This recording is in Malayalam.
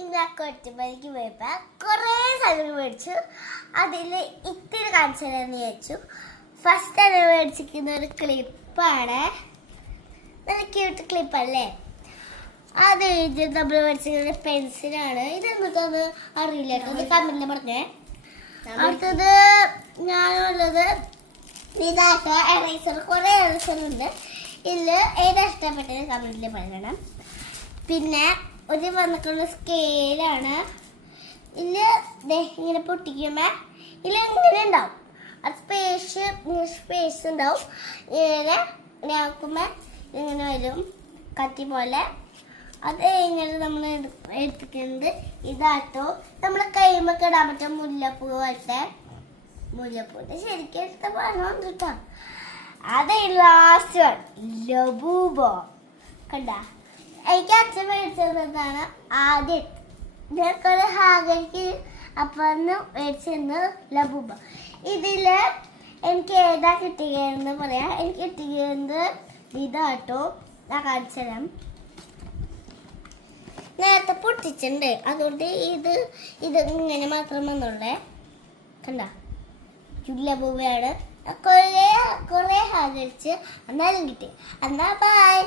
ഇന്ന് ആ കൊറ്റുമണിക്ക് പോയപ്പോൾ കുറേ സാധനങ്ങൾ മേടിച്ചു. അതിൽ ഇത്തിരി കാണിച്ചു തരാമെന്ന് വിചാരിച്ചു. ഫസ്റ്റ് തന്നെ മേടിച്ചിരിക്കുന്ന ഒരു ക്ലിപ്പാണ്. നല്ല ക്യൂട്ട് ക്ലിപ്പല്ലേ. അത് കഴിഞ്ഞ് നമ്മൾ മേടിച്ചിരിക്കുന്ന പെൻസിലാണ്. ഇതെന്നിട്ടൊന്ന് അറിയില്ല കേട്ടോ, ഒന്ന് കമ്മില്ല പറഞ്ഞേ. അടുത്തത് ഞാനുള്ളത് ഇതാട്ടോ എറേസർ. കുറേ എറേസർ ഉണ്ട്. ഇതിൽ ഏതാ ഇഷ്ടപ്പെട്ടത് കമൻറ്റിൽ പറയണം. പിന്നെ ഒരു വന്നിട്ടുള്ള സ്കെയിലാണ്. ഇതിൽ ഇങ്ങനെ പൊട്ടിക്കുമ്പോൾ ഇതിലിങ്ങനെ ഉണ്ടാവും. അത് സ്പേസ് ഉണ്ടാവും. ഇങ്ങനെ ആക്കുമ്പോൾ ഇങ്ങനെ വരും കത്തി പോലെ. അത് ഇങ്ങനെ നമ്മൾ എടുപ്പിക്കുന്നത് ഇതാട്ടോ. നമ്മൾ കൈമൊക്കെ ഇടാൻ പറ്റും മുല്ലപ്പൂ പോലത്തെ. മുല്ലപ്പൂവിൻ്റെ ശരിക്കും ഇഷ്ടപ്പെടണം കേട്ടോ. അത് ലാസ്റ്റ് ലബൂബോ കണ്ട. എനിക്ക് അച്ഛൻ മേടിച്ചതാണ് ആദ്യം. ഇതൊക്കെ ഹാഗയ്ക്ക് അപ്പന്ന് മേടിച്ചിരുന്നു ലബൂബ. ഇതിൽ എനിക്ക് ഏതാ കിട്ടിയെന്ന് പറയാം. എനിക്ക് കിട്ടിയത് ഇതാട്ടോ. ഞാൻ കാണിച്ചു തരാം. നേരത്തെ പൊട്ടിച്ചിട്ടുണ്ട്, അതുകൊണ്ട് ഇത് ഇങ്ങനെ മാത്രം വന്നുള്ളേ. കണ്ട ലബൂബയാണ്. കുറേ ഹാഗടിച്ച് എന്നാലും കിട്ടി. എന്നാ ബൈ.